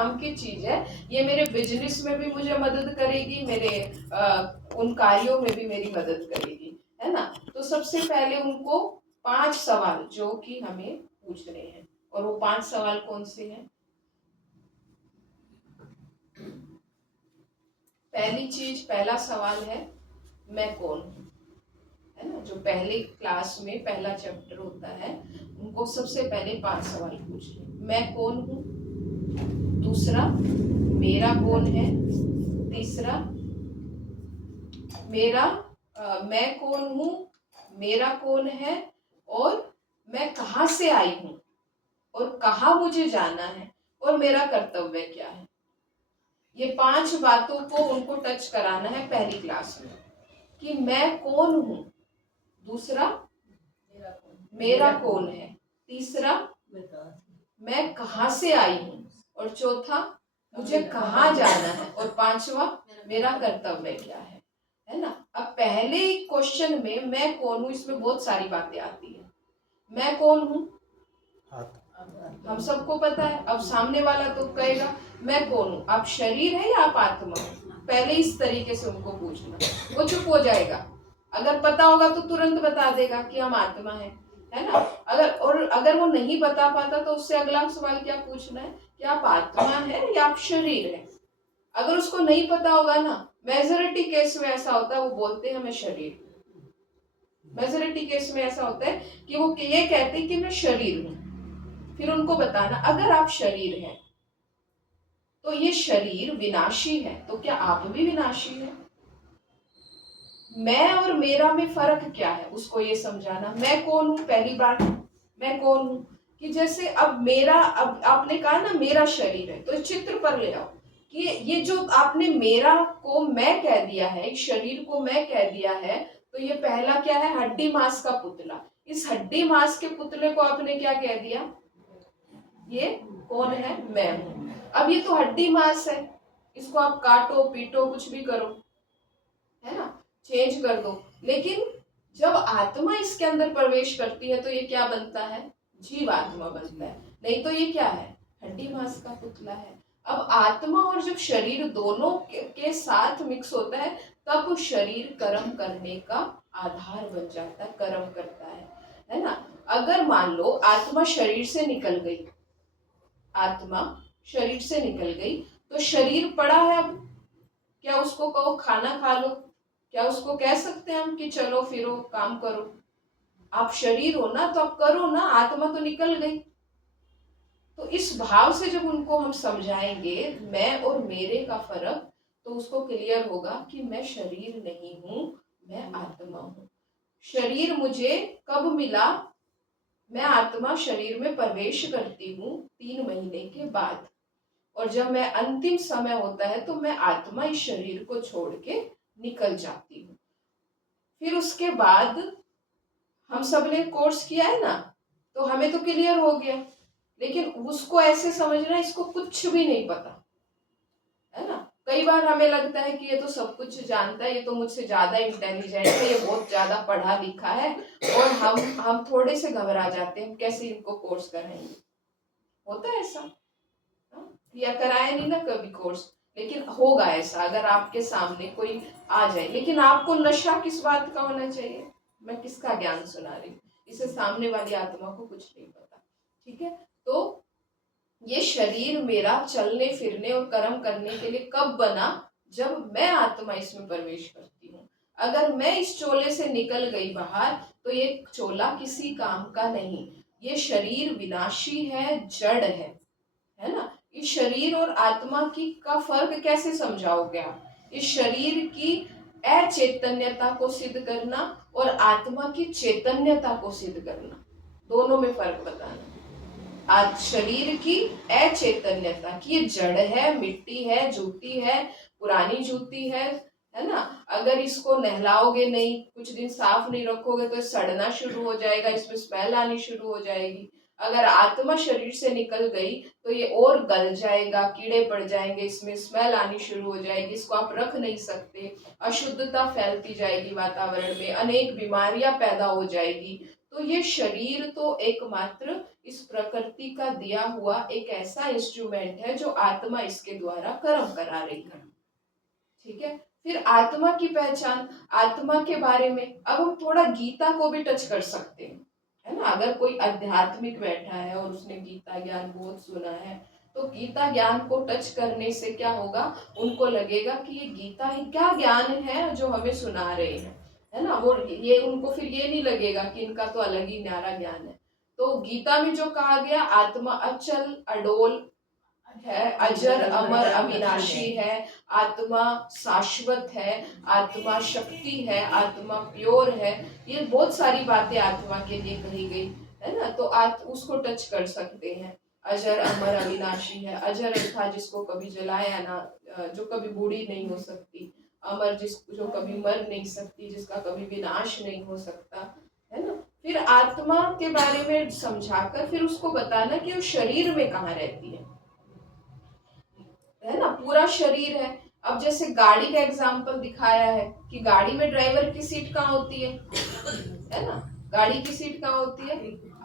काम की चीज है, ये मेरे बिजनेस में भी मुझे मदद करेगी, मेरे उन कार्यों में भी मेरी मदद करेगी, है ना। तो सबसे पहले उनको 5 सवाल जो कि हमें पूछने हैं, और वो 5 सवाल कौन से हैं? पहली चीज, पहला सवाल है मैं कौन हूँ, है ना। जो पहले क्लास में पहला चैप्टर होता है, उनको सबसे पहले 5 सवाल पूछिए। मैं कौन हूँ, दूसरा मेरा कौन है, तीसरा मैं कौन हूँ, मेरा कौन है, और मैं कहाँ से आई हूँ, और कहाँ मुझे जाना है, और मेरा कर्तव्य क्या है। ये 5 बातों को उनको टच कराना है पहली क्लास में, कि मैं कौन हूँ, दूसरा मेरा कौन है, तीसरा मैं कहाँ से आई हूँ, और चौथा मुझे कहाँ जाना है, और पांचवा मेरा कर्तव्य क्या है ना। अब पहले क्वेश्चन में मैं कौन हूँ, इसमें बहुत सारी बातें आती है। मैं कौन हूँ हम सबको पता है। अब सामने वाला तो कहेगा मैं कौन हूँ, आप शरीर है या आप आत्मा हो। पहले इस तरीके से उनको पूछना, वो चुप हो जाएगा। अगर पता होगा तो तुरंत बता देगा कि हम आत्मा है ना। अगर वो नहीं बता पाता तो उससे अगला सवाल क्या पूछना है कि आप आत्मा है या आप शरीर है। अगर उसको नहीं पता होगा ना, मेजोरिटी केस में ऐसा होता है वो बोलते हैं मैं शरीर हूँ। मेजोरिटी केस में ऐसा होता है कि वो ये कहते हैं कि मैं शरीर हूँ। फिर उनको बताना अगर आप शरीर हैं तो ये शरीर विनाशी है, तो क्या आप भी विनाशी हैं? मैं और मेरा में फर्क क्या है, उसको ये समझाना। मैं कौन हूं, पहली बात मैं कौन हूं, कि जैसे अब अब आपने कहा ना मेरा शरीर है, तो इस चित्र पर ले आओ कि ये जो आपने मेरा को मैं कह दिया है, शरीर को मैं कह दिया है, तो ये पहला क्या है, हड्डी मांस का पुतला। इस हड्डी मांस के पुतले को आपने क्या कह दिया, ये कौन है, मैं हूं। अब ये तो हड्डी मांस है, इसको आप काटो पीटो कुछ भी करो, है ना, चेंज कर दो। लेकिन जब आत्मा इसके अंदर प्रवेश करती है तो ये क्या बनता है, जीव आत्मा बनता है। नहीं तो ये क्या है, हड्डी मांस का पुतला है। अब आत्मा और जब शरीर दोनों के साथ मिक्स होता है, तब शरीर कर्म करने का आधार बन जाता है, कर्म करता है ना। अगर मान लो आत्मा शरीर से निकल गई, आत्मा शरीर से निकल गई, तो शरीर पड़ा है। अब क्या उसको कहो खाना खा लो, क्या उसको कह सकते हैं हम कि चलो फिरो काम करो? आप शरीर हो ना, तो आप करो ना, आत्मा तो निकल गई। तो इस भाव से जब उनको हम समझाएंगे मैं और मेरे का फर्क, तो उसको क्लियर होगा कि मैं शरीर नहीं हूं, मैं आत्मा हूं। शरीर मुझे कब मिला, मैं आत्मा शरीर में प्रवेश करती हूँ 3 महीने के बाद, और जब मैं अंतिम समय होता है तो मैं आत्मा इस शरीर को छोड़ के निकल जाती हूँ। फिर उसके बाद हम सब ने कोर्स किया है ना, तो हमें तो क्लियर हो गया। लेकिन उसको ऐसे समझना इसको कुछ भी नहीं पता, है ना। कई बार हमें लगता है कि ये तो सब कुछ जानता है, ये तो मुझसे ज्यादा इंटेलिजेंट है, ये बहुत ज्यादा पढ़ा लिखा है, और हम थोड़े से घबरा जाते हैं कैसे इनको कोर्स कराएंगे। होता है ऐसा, या कराया नहीं ना कभी कोर्स, लेकिन होगा ऐसा अगर आपके सामने कोई आ जाए। लेकिन आपको नशा किस बात का होना चाहिए, मैं किसका ज्ञान सुना रही हूँ, इसे सामने वाली आत्मा को कुछ नहीं पता। ठीक है, तो ये शरीर मेरा चलने फिरने और कर्म करने के लिए कब बना, जब मैं आत्मा इसमें प्रवेश करती हूँ। अगर मैं इस चोले से निकल गई बाहर, तो ये चोला किसी काम का नहीं। ये शरीर विनाशी है, जड़ है ना। इस शरीर और आत्मा की का फर्क कैसे समझाओगे आप? इस शरीर की अचैतन्यता को सिद्ध करना और आत्मा की चैतन्यता को सिद्ध करना, दोनों में फर्क बताना। आज शरीर की अचैतन्यता की ये जड़ है, मिट्टी है, जूती है, पुरानी जूती है ना। अगर इसको नहलाओगे नहीं, कुछ दिन साफ नहीं रखोगे, तो सड़ना शुरू हो जाएगा, इसमें स्मेल आनी शुरू हो जाएगी। अगर आत्मा शरीर से निकल गई तो ये और गल जाएगा, कीड़े पड़ जाएंगे, इसमें स्मेल आनी शुरू हो जाएगी, इसको आप रख नहीं सकते, अशुद्धता फैलती जाएगी वातावरण में, अनेक बीमारियां पैदा हो जाएगी। तो ये शरीर तो एकमात्र इस प्रकृति का दिया हुआ एक ऐसा इंस्ट्रूमेंट है जो आत्मा इसके द्वारा कर्म करा रही है। ठीक है, फिर आत्मा की पहचान, आत्मा के बारे में अब हम थोड़ा गीता को भी टच कर सकते हैं, है ना। अगर कोई आध्यात्मिक बैठा है और उसने गीता ज्ञान बहुत सुना है, तो गीता ज्ञान को टच करने से क्या होगा, उनको लगेगा कि ये गीता ही क्या ज्ञान है जो हमें सुना रहे हैं, है ना। वो ये उनको फिर ये नहीं लगेगा कि इनका तो अलग ही न्यारा ज्ञान है। तो गीता में जो कहा गया, आत्मा अचल अडोल है, अजर अमर अविनाशी है, आत्मा शाश्वत है, आत्मा शक्ति है, आत्मा प्योर है, ये बहुत सारी बातें आत्मा के लिए कही गई, है ना। तो उसको टच कर सकते हैं। अजर अमर अविनाशी है, अजर अर्थात जिसको कभी जलाया ना, जो कभी बूढ़ी नहीं हो सकती, अमर जो कभी मर नहीं सकती, जिसका कभी विनाश नहीं हो सकता, है ना। फिर आत्मा के बारे में समझाकर फिर उसको बताना कि वो शरीर में कहाँ रहती है ना, पूरा शरीर है। अब जैसे गाड़ी का एग्जाम्पल दिखाया है कि गाड़ी में ड्राइवर की सीट कहाँ होती है ना, गाड़ी की सीट कहाँ होती है,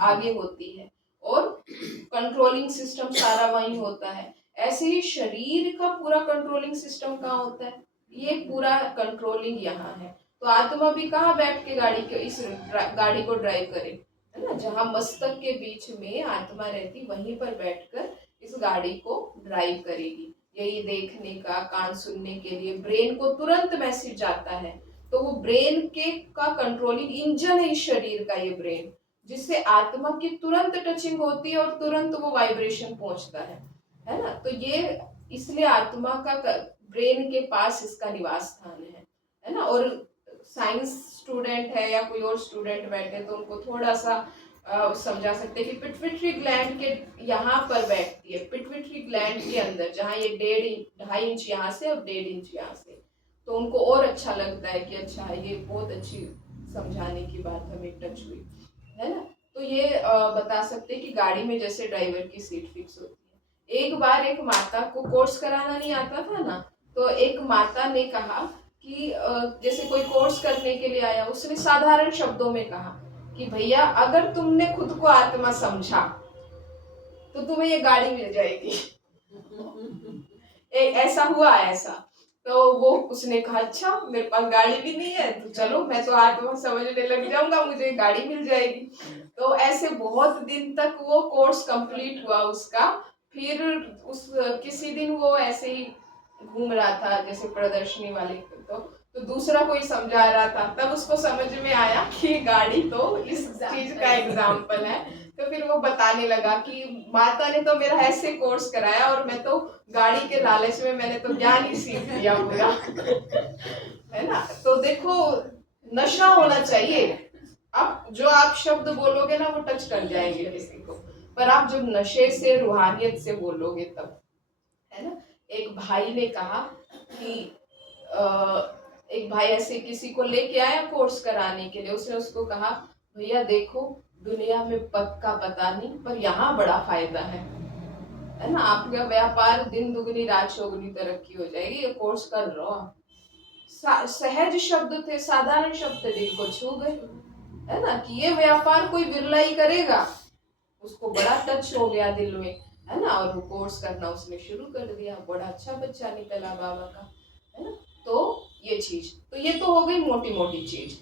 आगे होती है, और कंट्रोलिंग सिस्टम सारा वहीं होता है। ऐसे ही शरीर का पूरा कंट्रोलिंग सिस्टम कहाँ होता है, ये पूरा कंट्रोलिंग यहाँ है। तो आत्मा भी कहाँ बैठ के इस गाड़ी को ड्राइव करे, है ना, जहाँ मस्तक के बीच में आत्मा रहती, वहीं पर बैठकर इस गाड़ी को ड्राइव करेगी। यही देखने का, कान सुनने के लिए ब्रेन को तुरंत मैसेज जाता है, तो वो ब्रेन के का कंट्रोलिंग इंजन है इस शरीर का, ये ब्रेन, जिससे आत्मा की तुरंत टचिंग होती है और तुरंत वो वाइब्रेशन पहुंचता है ना। तो ये इसलिए आत्मा का ब्रेन के पास इसका निवास स्थान है ना। और साइंस स्टूडेंट है या कोई और स्टूडेंट बैठे तो उनको थोड़ा सा समझा सकते हैं कि पिट्यूटरी ग्लैंड के यहाँ पर बैठती है, पिट्यूटरी ग्लैंड के अंदर, जहाँ ये 1.5 इंच यहाँ से और 1.5 इंच यहाँ से, तो उनको और अच्छा लगता है कि अच्छा ये बहुत अच्छी समझाने की बात हमें टच हुई, है ना। तो ये बता सकते हैं कि गाड़ी में जैसे ड्राइवर की सीट फिक्स होती है। एक बार एक माता को कोर्स कराना नहीं आता था ना, तो एक माता ने कहा कि जैसे कोई कोर्स करने के लिए आया, उसने साधारण शब्दों में कहा कि भैया अगर तुमने खुद को आत्मा समझा तो तुम्हें ये गाड़ी मिल जाएगी। एक ऐसा हुआ, ऐसा तो वो उसने कहा अच्छा मेरे पास गाड़ी भी नहीं है, तो चलो मैं तो आत्मा समझने लग जाऊंगा, मुझे गाड़ी मिल जाएगी। तो ऐसे बहुत दिन तक वो कोर्स कंप्लीट हुआ उसका। फिर उस किसी दिन वो ऐसे ही घूम रहा था जैसे प्रदर्शनी वाले, तो दूसरा कोई समझा रहा था, तब उसको समझ में आया कि गाड़ी तो इस चीज का एग्जाम्पल है। तो फिर वो बताने लगा कि माता ने तो मेरा ऐसे कोर्स कराया और मैं तो गाड़ी के लालच में मैंने तो ज्ञान ही सीख लिया पूरा। है ना। तो देखो, नशा होना चाहिए। अब जो आप शब्द बोलोगे ना वो टच कर जाएंगे किसी को, पर आप जब नशे से रूहानियत से बोलोगे तब, है ना। एक भाई ने कहा कि एक भाई ऐसे किसी को लेके आया कोर्स कराने के लिए, उसने उसको कहा भैया देखो दुनिया में पद का पता नहीं, पर यहाँ बड़ा फायदा है ना, आपका व्यापार दिन दुगनी रात चौगुनी तरक्की हो जाएगी, ये कोर्स कर लो आप। सहज शब्द थे, साधारण शब्द थे, दिल को छू गए, है ना, कि ये व्यापार कोई बिरला ही करेगा। उसको बड़ा टच हो गया दिल में, है ना, और वो कोर्स करना उसने शुरू कर दिया, बड़ा अच्छा बच्चा निकला बाबा का, है ना। तो ये चीज, तो ये तो हो गई मोटी मोटी चीज।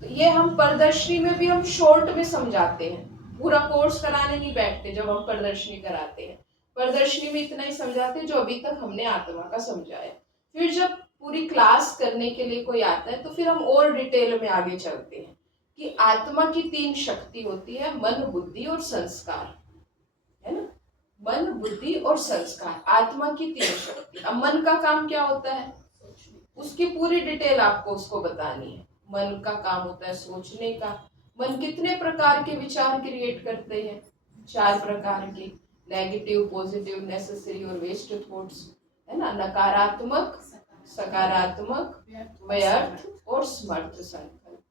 तो ये हम प्रदर्शनी में भी हम शॉर्ट में समझाते हैं, पूरा कोर्स कराने नहीं बैठते। जब हम प्रदर्शनी कराते हैं, प्रदर्शनी में इतना ही समझाते हैं जो अभी तक हमने आत्मा का समझाया। फिर जब पूरी क्लास करने के लिए कोई आता है तो फिर हम और डिटेल में आगे चलते हैं कि आत्मा की 3 शक्ति होती है, मन बुद्धि और संस्कार, है ना। मन बुद्धि और संस्कार, आत्मा की 3 शक्ति। अब मन का काम क्या होता है, उसकी पूरी डिटेल आपको उसको बतानी है। मन का काम होता है सोचने का। मन कितने प्रकार के विचार क्रिएट करते हैं, 4 प्रकार के, नेगेटिव, पॉजिटिव, नेसेसरी और वेस्ट थॉट्स, है ना। नकारात्मक, सकारात्मक, व्यर्थ और समर्थ संकल्प।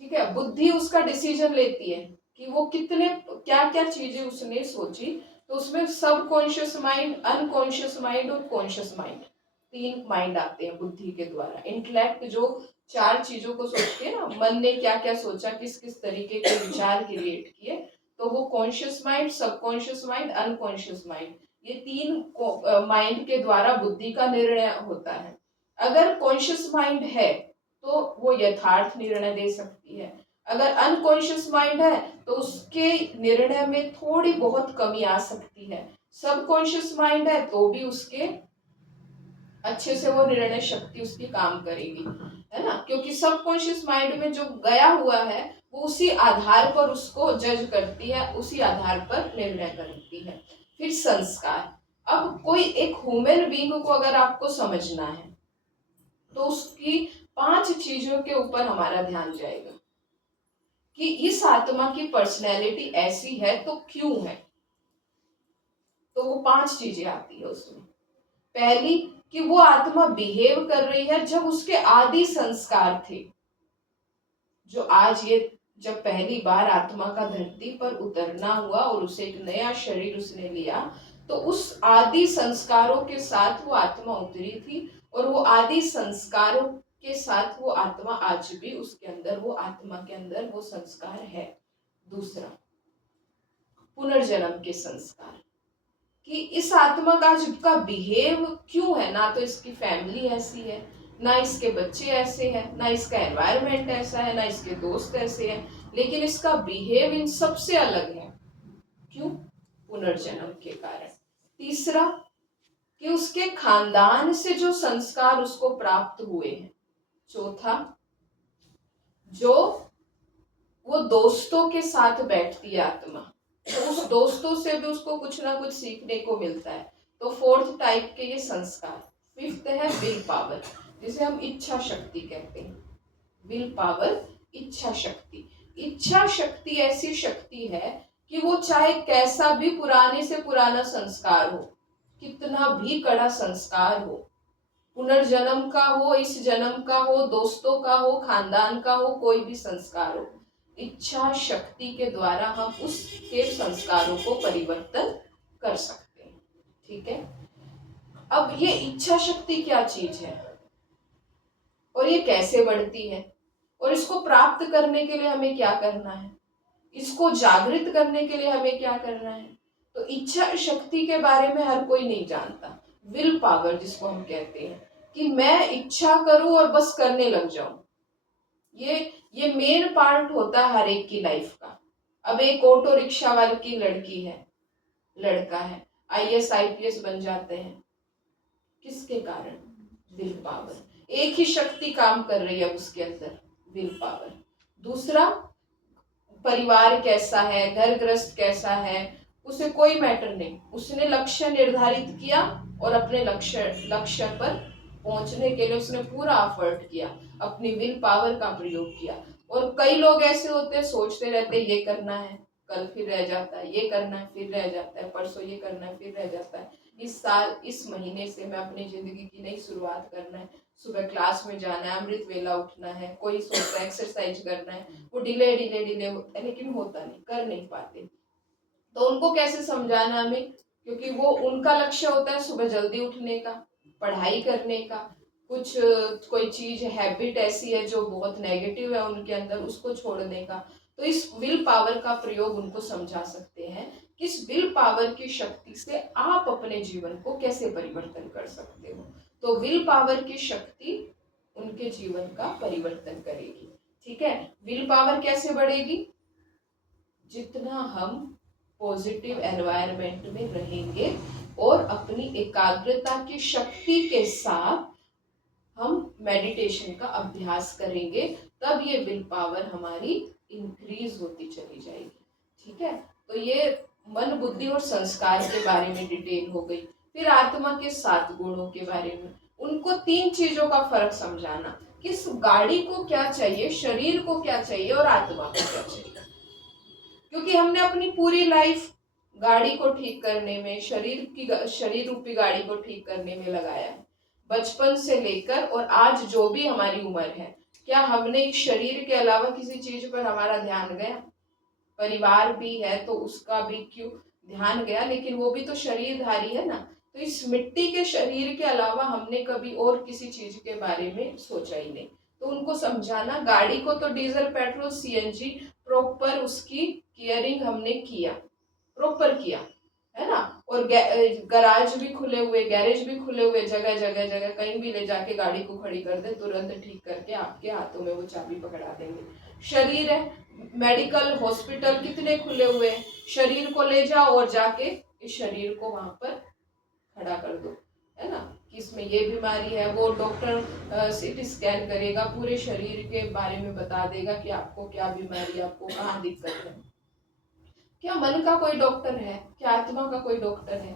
ठीक है। बुद्धि उसका डिसीजन लेती है कि वो कितने क्या क्या चीजें उसने सोची, तो उसमें सब कॉन्शियस माइंड, अनकॉन्शियस माइंड और कॉन्शियस माइंड, 3 माइंड आते हैं बुद्धि के द्वारा। इंटेलेक्ट जो 4 चीजों को सोचती है ना, मन ने क्या क्या सोचा, किस किस तरीके के विचार क्रिएट किए, तो वो conscious mind, subconscious mind, unconscious mind, ये तीन माइंड के द्वारा बुद्धि का निर्णय होता है। अगर कॉन्शियस माइंड है तो वो यथार्थ निर्णय दे सकती है, अगर अनकॉन्शियस माइंड है तो उसके निर्णय में थोड़ी बहुत कमी आ सकती है। सबकॉन्शियस माइंड है तो भी उसके अच्छे से वो निर्णय शक्ति उसकी काम करेगी, है ना, क्योंकि सबकॉन्शियस माइंड में जो गया हुआ है वो उसी आधार पर उसको जज करती है, उसी आधार पर निर्णय करती है। फिर संस्कार। अब कोई एक ह्यूमन बीइंग को अगर आपको समझना है तो उसकी 5 चीजों के ऊपर हमारा ध्यान जाएगा कि इस आत्मा की पर्सनैलिटी ऐसी है तो क्यों है। तो वो 5 चीजें आती है उसमें। पहली, कि वो आत्मा बिहेव कर रही है जब उसके आदि संस्कार थे, जो आज ये जब पहली बार आत्मा का धरती पर उतरना हुआ और उसे एक नया शरीर उसने लिया, तो उस आदि संस्कारों के साथ वो आत्मा उतरी थी और वो आदि संस्कारों के साथ वो आत्मा आज भी उसके अंदर, वो आत्मा के अंदर वो संस्कार है। दूसरा, पुनर्जन्म के संस्कार, कि इस आत्मा का जिसका बिहेव क्यों है, ना तो इसकी फैमिली ऐसी है, ना इसके बच्चे ऐसे हैं, ना इसका एनवायरनमेंट ऐसा है, ना इसके दोस्त ऐसे हैं, लेकिन इसका बिहेव इन सबसे अलग है। क्यों? पुनर्जन्म के कारण। तीसरा, कि उसके खानदान से जो संस्कार उसको प्राप्त हुए हैं। चौथा, जो वो दोस्तों के साथ बैठती है आत्मा, तो उस दोस्तों से भी उसको कुछ ना कुछ सीखने को मिलता है। तो फोर्थ टाइप के ये संस्कार। फिफ्थ है विल पावर, जिसे हम इच्छा शक्ति कहते हैं। विल पावर, इच्छा शक्ति। इच्छा शक्ति ऐसी शक्ति है कि वो चाहे कैसा भी पुराने से पुराना संस्कार हो, कितना भी कड़ा संस्कार हो, पुनर्जन्म का हो, इस जन्म का हो, दोस्तों का हो, खानदान का हो, कोई भी संस्कार हो, इच्छा शक्ति के द्वारा हम उसके संस्कारों को परिवर्तन कर सकते हैं। ठीक है। अब ये इच्छा शक्ति क्या चीज है और ये कैसे बढ़ती है और इसको प्राप्त करने के लिए हमें क्या करना है, इसको जागृत करने के लिए हमें क्या करना है। तो इच्छा शक्ति के बारे में हर कोई नहीं जानता। विल पावर जिसको हम कहते हैं, कि मैं इच्छा करूं और बस करने लग जाऊं, ये मेन पार्ट होता है हर एक की लाइफ का। अब एक ऑटो रिक्शा वाले की लड़की है, लड़का है, आईएएस आईपीएस बन जाते हैं, किसके कारण? Will power. एक ही शक्ति काम कर रही है उसके अंदर, विल पावर। दूसरा, परिवार कैसा है, घर ग्रस्त कैसा है, उसे कोई मैटर नहीं, उसने लक्ष्य निर्धारित किया और अपने लक्ष्य पर पहुंचने के लिए उसने पूरा एफर्ट किया, अपनी विल पावर का प्रयोग किया। और कई लोग ऐसे होते हैं, सोचते रहते हैं ये करना है, कल फिर रह जाता है, ये करना है फिर रह जाता है, परसों ये करना है फिर रह जाता है, इस साल इस महीने से मैं अपनी जिंदगी की नई शुरुआत करना है, सुबह क्लास में जाना है, अमृत वेला उठना है, कोई सोचता है एक्सरसाइज करना है, वो डिले डिले डिले होता है, लेकिन होता नहीं, कर नहीं पाते। तो उनको कैसे समझाना हमें, क्योंकि वो उनका लक्ष्य होता है सुबह जल्दी उठने का, पढ़ाई करने का, कुछ कोई चीज हैबिट ऐसी है जो बहुत नेगेटिव है उनके अंदर, उसको छोड़ने का। तो इस विल पावर का प्रयोग उनको समझा सकते हैं कि इस विल पावर की शक्ति से आप अपने जीवन को कैसे परिवर्तन कर सकते हो। तो विल पावर की शक्ति उनके जीवन का परिवर्तन करेगी। ठीक है। विल पावर कैसे बढ़ेगी? जितना हम पॉजिटिव एनवायरनमेंट में रहेंगे और अपनी एकाग्रता की शक्ति के साथ हम मेडिटेशन का अभ्यास करेंगे, तब ये विल पावर हमारी इंक्रीज होती चली जाएगी। ठीक है। तो ये मन, बुद्धि और संस्कार के बारे में डिटेल हो गई। फिर आत्मा के 7 गुणों के बारे में, उनको 3 चीजों का फर्क समझाना, किस गाड़ी को क्या चाहिए, शरीर को क्या चाहिए और आत्मा को क्या चाहिए। क्योंकि हमने अपनी पूरी लाइफ गाड़ी को ठीक करने में, शरीर रूपी गाड़ी को ठीक करने में लगाया है, बचपन से लेकर और आज जो भी हमारी उम्र है। क्या हमने एक शरीर के अलावा किसी चीज पर हमारा ध्यान गया? परिवार भी है तो उसका भी क्यों ध्यान गया, लेकिन वो भी तो शरीरधारी है ना। तो इस मिट्टी के शरीर के अलावा हमने कभी और किसी चीज के बारे में सोचा ही नहीं। तो उनको समझाना, गाड़ी को तो डीजल पेट्रोल सीएनजी प्रॉपर उसकी केयरिंग हमने किया, प्रॉपर किया, है ना। और गैराज भी खुले हुए, गैरेज भी खुले हुए, जगह जगह जगह कहीं भी ले जाके गाड़ी को खड़ी कर दे, तुरंत ठीक करके आपके हाथों में वो चाबी पकड़ा देंगे। शरीर है, मेडिकल हॉस्पिटल कितने खुले हुए हैं, शरीर को ले जाओ और जाके इस शरीर को वहां पर खड़ा कर दो, है ना, कि इसमें ये बीमारी है। वो डॉक्टर सीटी स्कैन करेगा, पूरे शरीर के बारे में बता देगा कि आपको क्या बीमारी है, आपको कहाँ दिक्कत है। क्या मन का कोई डॉक्टर है? क्या आत्मा का कोई डॉक्टर है?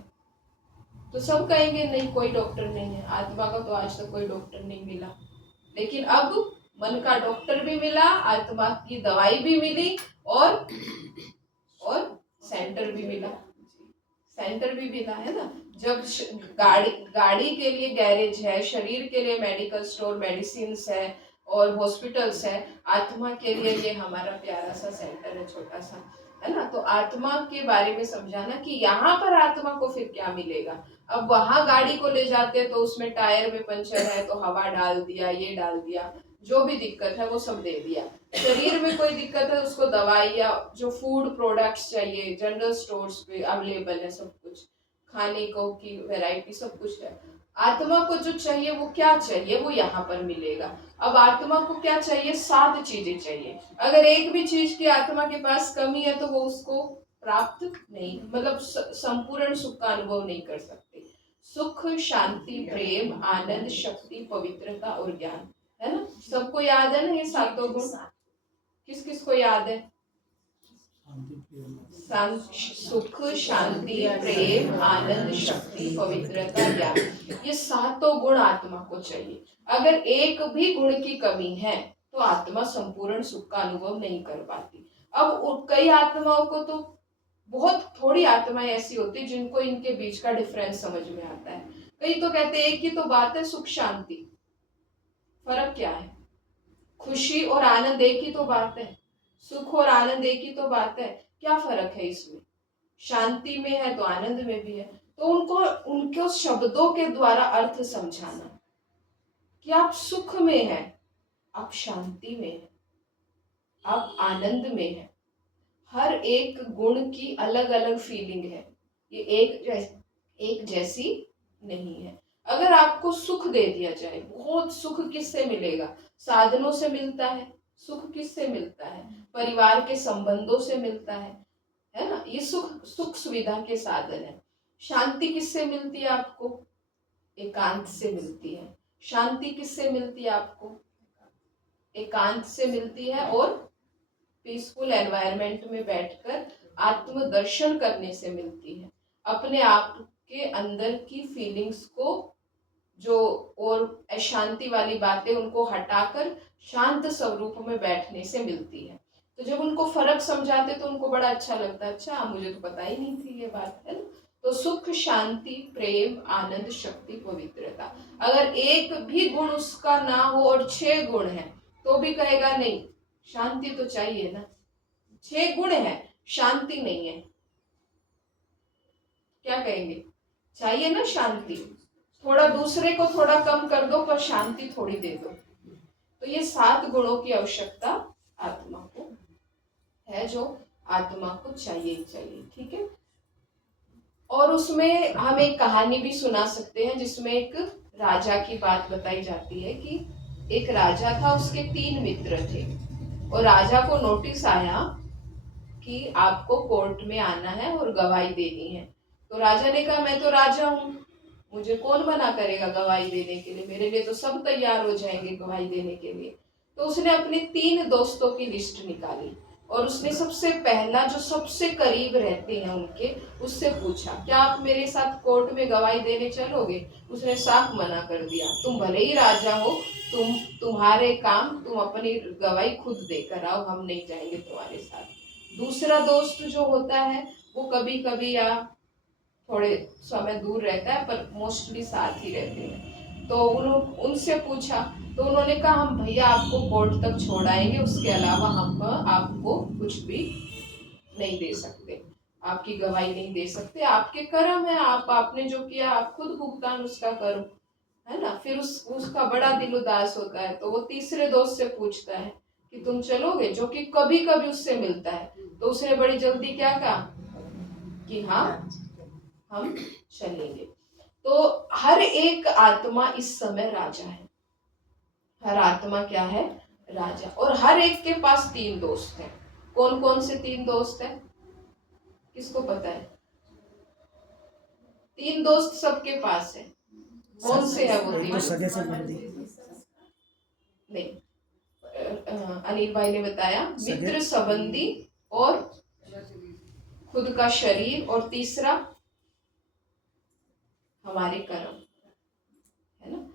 तो सब कहेंगे नहीं, कोई डॉक्टर नहीं है, आत्मा का तो आज तक कोई डॉक्टर नहीं मिला। लेकिन अब मन का डॉक्टर भी मिला, आत्मा की दवाई भी मिली, और सेंटर भी मिला, सेंटर भी मिला, है ना। जब गाड़ी के लिए गैरेज है, शरीर के लिए मेडिकल स्टोर, मेडिसिन है और हॉस्पिटल्स है, आत्मा के लिए ये हमारा प्यारा सा सेंटर है, छोटा सा, है ना। तो आत्मा के बारे में समझाना कि यहाँ पर आत्मा को फिर क्या मिलेगा। अब वहां गाड़ी को ले जाते तो उसमें टायर में पंचर है तो हवा डाल दिया, ये डाल दिया, जो भी दिक्कत है वो सब दे दिया। शरीर में कोई दिक्कत है उसको दवाई या जो फूड प्रोडक्ट्स चाहिए, जनरल स्टोर्स पे अवेलेबल है सब कुछ, खाने को की वैरायटी सब कुछ है। आत्मा को जो चाहिए वो क्या चाहिए वो यहाँ पर मिलेगा। अब आत्मा को क्या चाहिए? 7 चीजें चाहिए। अगर एक भी चीज की आत्मा के पास कमी है तो वो उसको प्राप्त नहीं, मतलब संपूर्ण सुख का अनुभव नहीं कर सकते। सुख, शांति, प्रेम, आनंद, शक्ति, पवित्रता और ज्ञान, है ना। सबको याद है ना ये 7 गुण? किस किस को याद है? सुख, शांति, प्रेम, आनंद, शक्ति, पवित्रता, ज्ञान, ये 7 गुण आत्मा को चाहिए। अगर एक भी गुण की कमी है तो आत्मा संपूर्ण सुख का अनुभव नहीं कर पाती। अब कई आत्माओं को तो, बहुत थोड़ी आत्माएं ऐसी होती जिनको इनके बीच का डिफरेंस समझ में आता है। कई तो कहते हैं एक ही तो बात है सुख शांति, फर्क क्या है? खुशी और आनंद एक ही तो बात है, सुख और आनंद एक ही तो बात है, क्या फर्क है इसमें? शांति में है तो आनंद में भी है। तो उनको शब्दों के द्वारा अर्थ समझाना कि आप सुख में हैं, आप शांति में हैं, आप आनंद में हैं। हर एक गुण की अलग अलग फीलिंग है, ये एक जैसी नहीं है। अगर आपको सुख दे दिया जाए, बहुत सुख किससे मिलेगा? साधनों से मिलता है। सुख किससे मिलता है? परिवार के संबंधों से मिलता है ना। ये सुख सुख सुविधा के साधन है। शांति किससे मिलती है आपको? एकांत से मिलती है। शांति किससे मिलती है आपको? एकांत से मिलती है, और पीसफुल एनवायरनमेंट में बैठकर आत्मदर्शन करने से मिलती है। अपने आप के अंदर की फीलिंग्स को, जो और अशांति वाली बातें, उनको हटाकर शांत स्वरूप में बैठने से मिलती है। तो जब उनको फर्क समझाते तो उनको बड़ा अच्छा लगता है, अच्छा मुझे तो पता ही नहीं थी ये बात, है ना। तो सुख, शांति, प्रेम, आनंद, शक्ति, पवित्रता। अगर एक भी गुण उसका ना हो और 6 गुण है तो भी कहेगा नहीं, शांति तो चाहिए ना। 6 गुण है, शांति नहीं है, क्या कहेंगे? चाहिए ना शांति। थोड़ा दूसरे को थोड़ा कम कर दो पर शांति थोड़ी दे दो। तो ये 7 गुणों की आवश्यकता आत्मा को है, जो आत्मा को चाहिए ही चाहिए, ठीक है। और उसमें हम एक कहानी भी सुना सकते हैं जिसमें एक राजा की बात बताई जाती है कि एक राजा था, उसके 3 मित्र थे, और राजा को नोटिस आया कि आपको कोर्ट में आना है और गवाही देनी है। तो राजा ने कहा मैं तो राजा हूँ, मुझे कौन मना करेगा गवाही देने के लिए, मेरे लिए तो सब तैयार हो जाएंगे गवाही देने के लिए। तो उसने अपने 3 दोस्तों की लिस्ट निकाली और उसने सबसे पहला, जो सबसे करीब रहते हैं उनके, उससे पूछा क्या आप मेरे साथ कोर्ट में गवाही देने चलोगे? उसने साफ मना कर दिया, तुम भले ही राजा हो, तुम्हारे काम, तुम अपनी गवाही खुद देकर आओ, हम नहीं जाएंगे तुम्हारे साथ। दूसरा दोस्त जो होता है वो कभी कभी या थोड़े समय दूर रहता है पर मोस्टली साथ ही रहते हैं। तो उनसे पूछा तो उन्होंने कहा हम भैया आपको कोर्ट तक छोड़ाएंगे, उसके अलावा हम आपको कुछ भी नहीं दे सकते, आपकी गवाही नहीं दे सकते, आपके कर्म है, आपने जो किया आप खुद भुगतान उसका करो, है ना। फिर उसका बड़ा दिल उदास होता है तो वो तीसरे दोस्त से पूछता है कि तुम चलोगे, जो कि कभी कभी उससे मिलता है, तो उसने बड़ी जल्दी क्या कहा कि हाँ हम चलेंगे। तो हर एक आत्मा इस समय राजा है, हर आत्मा क्या है, राजा। और हर एक के पास तीन दोस्त हैं। कौन कौन से तीन दोस्त हैं, किसको पता है? तीन दोस्त सबके पास है। कौन से है वो तीन? सगे संबंधी नहीं, अनिल भाई ने बताया मित्र, संबंधी और खुद का शरीर, और तीसरा हमारे कर्म, है ना।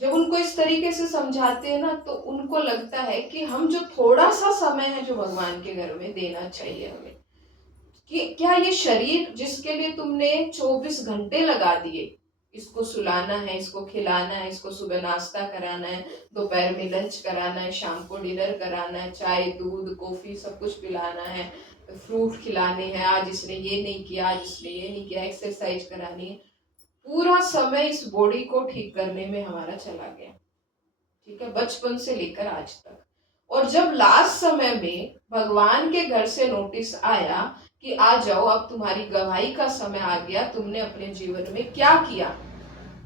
जब उनको इस तरीके से समझाते हैं ना, तो उनको लगता है कि हम जो थोड़ा सा समय है जो भगवान के घर में देना चाहिए हमें, कि क्या ये शरीर जिसके लिए तुमने 24 घंटे लगा दिए, इसको सुलाना है, इसको खिलाना है, इसको सुबह नाश्ता कराना है, दोपहर में लंच कराना है, शाम को डिनर कराना है, चाय दूध कॉफी सब कुछ पिलाना है, फ्रूट खिलाने हैं, आज इसने ये नहीं किया, आज इसने ये नहीं किया, एक्सरसाइज करानी है, पूरा समय इस बॉडी को ठीक करने में हमारा चला गया, ठीक है, बचपन से लेकर आज तक। और जब लास्ट समय में भगवान के घर से नोटिस आया कि आ जाओ, अब तुम्हारी गवाही का समय आ गया, तुमने अपने जीवन में क्या किया,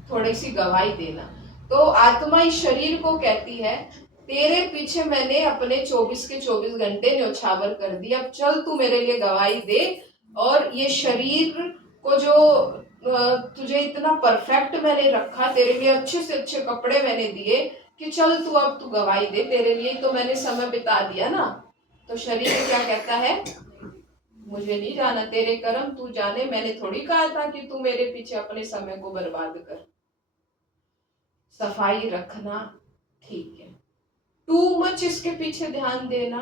थोड़ी सी गवाही देना, तो आत्मा इस शरीर को कहती है तेरे पीछे मैंने अपने 24 के 24 घंटे न्यौछावर कर दिया, अब चल तू मेरे लिए गवाही दे। और ये शरीर को जो तुझे इतना परफेक्ट मैंने रखा, तेरे लिए अच्छे से अच्छे कपड़े मैंने दिए, कि चल तू अब तू गवाही दे, तेरे लिए तो मैंने समय बिता दिया ना। तो शरीर क्या कहता है, मुझे नहीं जाना, तेरे कर्म तू जाने, मैंने थोड़ी कहा था कि तू मेरे पीछे अपने समय को बर्बाद कर। सफाई रखना ठीक है, टू मच इसके पीछे ध्यान देना,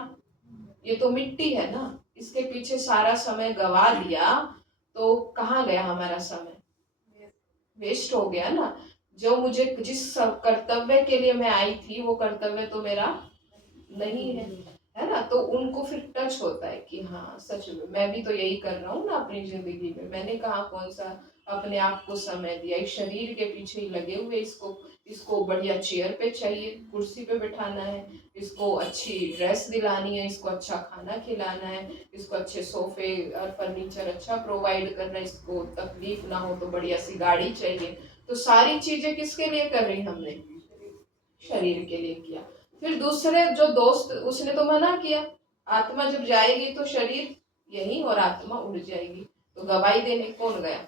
ये तो मिट्टी है ना, इसके पीछे सारा समय गवा दिया तो कहाँ गया हमारा समय, वेस्ट हो गया ना। जो मुझे जिस कर्तव्य के लिए मैं आई थी वो कर्तव्य तो मेरा नहीं है ना। तो उनको फिर टच होता है कि हाँ सच में मैं भी तो यही कर रहा हूँ ना अपनी जिंदगी में, मैंने कहा कौन सा अपने आप को समय दिया, इस शरीर के पीछे ही लगे हुए, इसको बढ़िया चेयर पे चाहिए, कुर्सी पे बिठाना है, इसको अच्छी ड्रेस दिलानी है, इसको अच्छा खाना खिलाना है, इसको अच्छे सोफे और फर्नीचर अच्छा प्रोवाइड करना है, इसको तकलीफ ना हो तो बढ़िया सी गाड़ी चाहिए। तो सारी चीजें किसके लिए कर रही हमने, शरीर के लिए किया। फिर दूसरे जो दोस्त, उसने तो मना किया, आत्मा जब जाएगी तो शरीर यही और आत्मा उड़ जाएगी, तो गवाही देने कौन गया,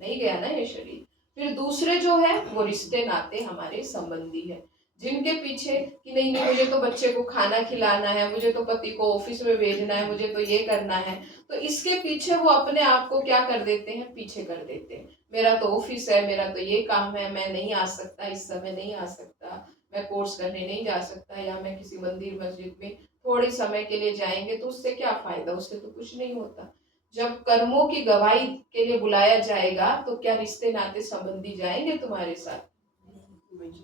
नहीं गया ना ये शरीर। फिर दूसरे जो है वो रिश्ते नाते हमारे संबंधी है, जिनके पीछे कि नहीं नहीं मुझे तो बच्चे को खाना खिलाना है, मुझे तो पति को ऑफिस में भेजना है, मुझे तो ये करना है, तो इसके पीछे वो अपने आप को क्या कर देते हैं, पीछे कर देते हैं। मेरा तो ऑफिस है, मेरा तो ये काम है, मैं नहीं आ सकता, इस समय नहीं आ सकता, मैं कोर्स करने नहीं जा सकता, या मैं किसी मंदिर मस्जिद में थोड़े समय के लिए जाएंगे तो उससे क्या फायदा, उससे तो कुछ नहीं होता। जब कर्मों की गवाही के लिए बुलाया जाएगा तो क्या रिश्ते नाते संबंधी जाएंगे तुम्हारे साथ?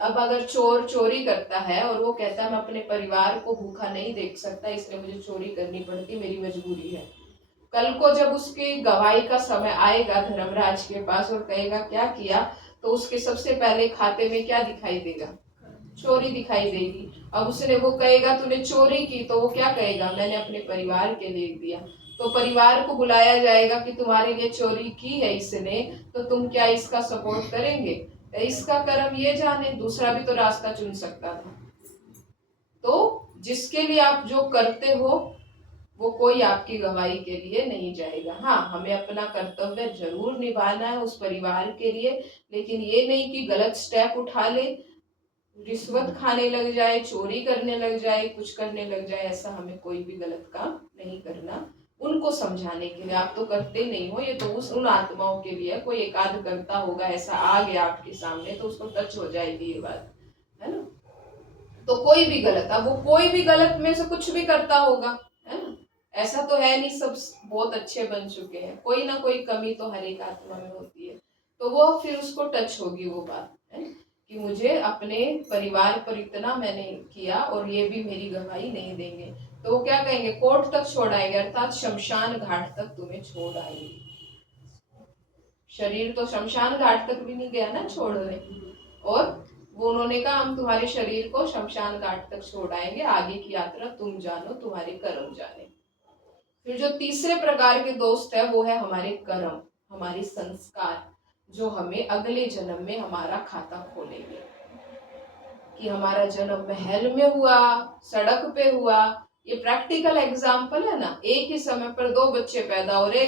अब अगर चोर चोरी करता है और वो कहता है मैं अपने परिवार को भूखा नहीं देख सकता, इसलिए मुझे चोरी करनी पड़ती, मेरी मजबूरी है, कल को जब उसकी गवाही का समय आएगा धर्मराज के पास और कहेगा क्या किया, तो उसके सबसे पहले खाते में क्या दिखाई देगा, चोरी दिखाई देगी। अब उसने वो कहेगा तूने चोरी की, तो वो क्या कहेगा, मैंने अपने परिवार के लिए दिया। तो परिवार को बुलाया जाएगा कि तुम्हारे लिए चोरी की है इसने, तो तुम क्या इसका सपोर्ट करेंगे? इसका कर्म ये जाने, दूसरा भी तो रास्ता चुन सकता था। तो जिसके लिए आप जो करते हो वो कोई आपकी गवाही के लिए नहीं जाएगा। हाँ, हमें अपना कर्तव्य जरूर निभाना है उस परिवार के लिए, लेकिन ये नहीं कि गलत स्टेप उठा ले, रिश्वत खाने लग जाए, चोरी करने लग जाए, कुछ करने लग जाए, ऐसा हमें कोई भी गलत काम नहीं करना। उनको समझाने के लिए, आप तो करते नहीं हो, ये तो उन आत्माओं के लिए, कोई एकाध करता होगा, ऐसा आ गया आपके सामने तो उसको टच हो जाएगी ये बात, है ना। तो कोई भी गलत, अब वो कोई भी गलत में से कुछ भी करता होगा, है ना, ऐसा तो है नहीं सब बहुत अच्छे बन चुके हैं, कोई ना कोई कमी तो हर एक आत्मा में होती है। तो वो फिर उसको टच होगी वो बात, है कि मुझे अपने परिवार पर इतना मैंने किया और ये भी मेरी गवाही नहीं देंगे, तो वो क्या कहेंगे, कोर्ट तक छोड़ आएंगे, अर्थात शमशान घाट तक तुम्हें छोड़ आएंगे। शरीर तो शमशान घाट तक भी नहीं गया ना छोड़ने, और वो उन्होंने कहा हम तुम्हारे शरीर को शमशान घाट तक छोड़ आएंगे, आगे की यात्रा तुम जानो, तुम्हारे कर्म जाने। फिर जो तीसरे प्रकार के दोस्त है वो है हमारे कर्म, हमारे संस्कार, जो हमें अगले जन्म में हमारा खाता खोलेंगे। कि हमारा जन्म महल में हुआ, सड़क पे हुआ, ये प्रैक्टिकल एग्जाम्पल है ना। एक ही समय पर दो बच्चे पैदा हो रहे,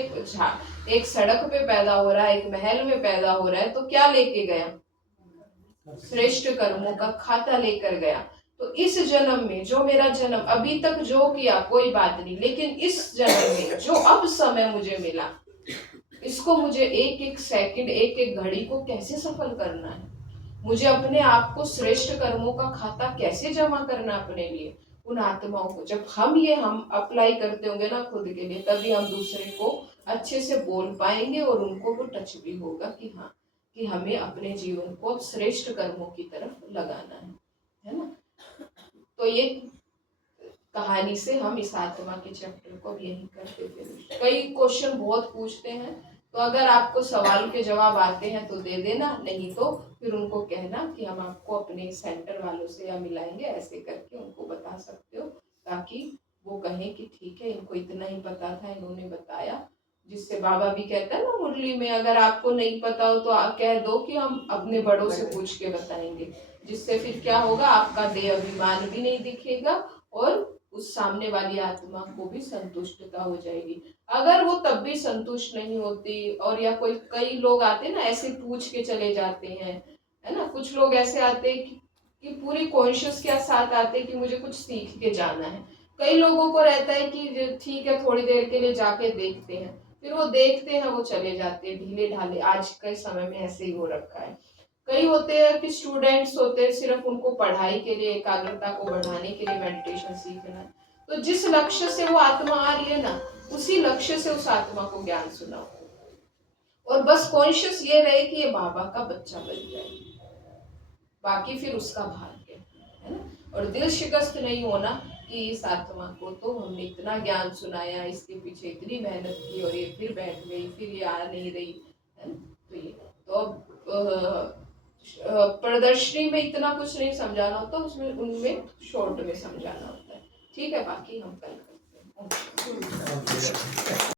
एक सड़क पे पैदा हो रहा है, एक महल में पैदा हो रहा है, तो क्या लेके गया? श्रेष्ठ कर्मों का खाता लेकर गया। तो इस जन्म में जो मेरा जन्म अभी तक जो किया कोई बात नहीं, लेकिन इस जन्म में जो अब समय मुझे मिला, इसको मुझे एक एक सेकंड, एक एक घड़ी को कैसे सफल करना है, मुझे अपने आप को श्रेष्ठ कर्मों का खाता कैसे जमा करना अपने लिए, उन आत्माओं को। जब हम अप्लाई करते होंगे ना खुद के लिए, तभी हम दूसरे को अच्छे से बोल पाएंगे और उनको वो टच भी होगा कि हाँ, कि हमें अपने जीवन को श्रेष्ठ कर्मों की तरफ लगाना है ना। तो ये कहानी से हम इस आत्मा के चैप्टर को यही करते थे। कई क्वेश्चन बहुत पूछते हैं, तो अगर आपको सवाल के जवाब आते हैं तो दे देना, नहीं तो फिर उनको कहना कि हम आपको अपने सेंटर वालों से या मिलाएंगे, ऐसे करके उनको बता सकते हो, ताकि वो कहें कि ठीक है इनको इतना ही पता था, इन्होंने बताया। जिससे बाबा भी कहता है ना मुरली में, अगर आपको नहीं पता हो तो आप कह दो कि हम अपने बड़ों से पूछ के बताएंगे। जिससे फिर क्या होगा, आपका देह अभिमान भी नहीं दिखेगा और उस सामने वाली आत्मा को भी संतुष्टता हो जाएगी। अगर वो तब भी संतुष्ट नहीं होती, और या कोई कई लोग आते हैं ना ऐसे पूछ के चले जाते हैं, है ना। कुछ लोग ऐसे आते हैं कि पूरी कॉन्शियस के साथ आते हैं कि मुझे कुछ सीख के जाना है। कई लोगों को रहता है कि ठीक है थोड़ी देर के लिए जाके देखते हैं, फिर वो देखते हैं वो चले जाते हैं ढीले ढाले। आज के समय में ऐसे ही हो रखा है। कई होते हैं कि स्टूडेंट्स होते हैं, सिर्फ उनको पढ़ाई के लिए, एकाग्रता को बढ़ाने के लिए मेडिटेशन सीखना है। तो जिस लक्ष्य से वो आत्मा आ रही है ना, उसी लक्ष्य से उस आत्मा को ज्ञान सुनाओ, और बस कॉन्शियस ये रहे कि ये बाबा का बच्चा बन जाए, बाकी फिर उसका भाग्य है ना। और दिल शिकस्त नहीं होना कि इस आत्मा को तो हमने इतना ज्ञान सुनाया, इसके पीछे इतनी मेहनत की और ये फिर बैठ गई, फिर ये आ नहीं रही, है ना। तो ये तो अब प्रदर्शनी में इतना कुछ नहीं समझाना होता, उसमें उनमें शॉर्ट में समझाना होता है। ठीक है, बाकी हम कल करते हैं।